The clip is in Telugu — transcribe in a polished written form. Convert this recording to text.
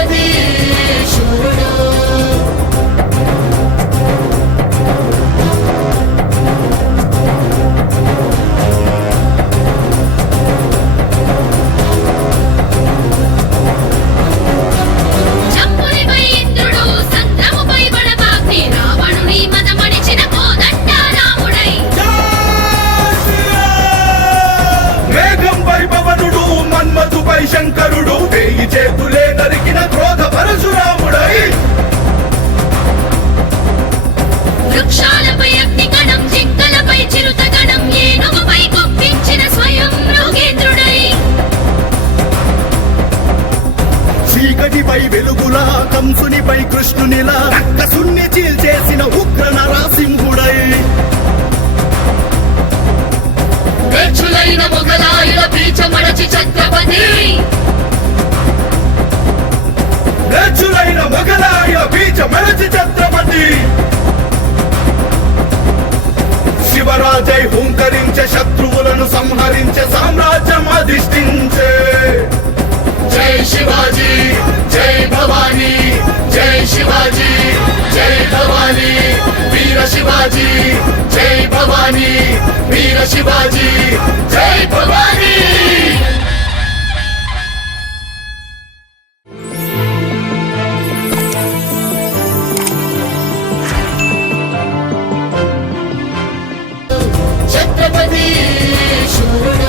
ఛత్రపతి శూరుడు చంపునిపై ఇంద్రుడు సంద్రముపై బడబాగ్ని రావణుని మదమణిచిన కోదండ రాముడై మేఘంపై పవనుడు మన్మధుపై శంకరుడు వేయి చేతులే నరికిన క్రోధ పరశురాముడై వృక్షాలపై అగ్నిగణం జింకలపై చిరుతగణం ఏనుగుపై కొప్పించిన స్వయం మృగేంద్రుడై చీకటిపై వెలుగులా కంసునిపై కృష్ణునిలా రక్కసుని చీల్చేసిన ఉగ్ర నరసింహుడై వేచులైన మొగలాయుల బీజమడచి ఛత్రపతి రేచులైన మొగలాయ బీజ మెరచి ఛత్రపతి శివరాజై హుంకరించే శత్రువులను సంహరించే సామ్రాజ్యం అధిష్ఠించే జై శివాజీ జై భవానీ జై శివాజీ జై భవానీ వీర శివాజీ జై భవానీ వీర శివాజీ జై భవానీ ఛత్రపతి శూరుడు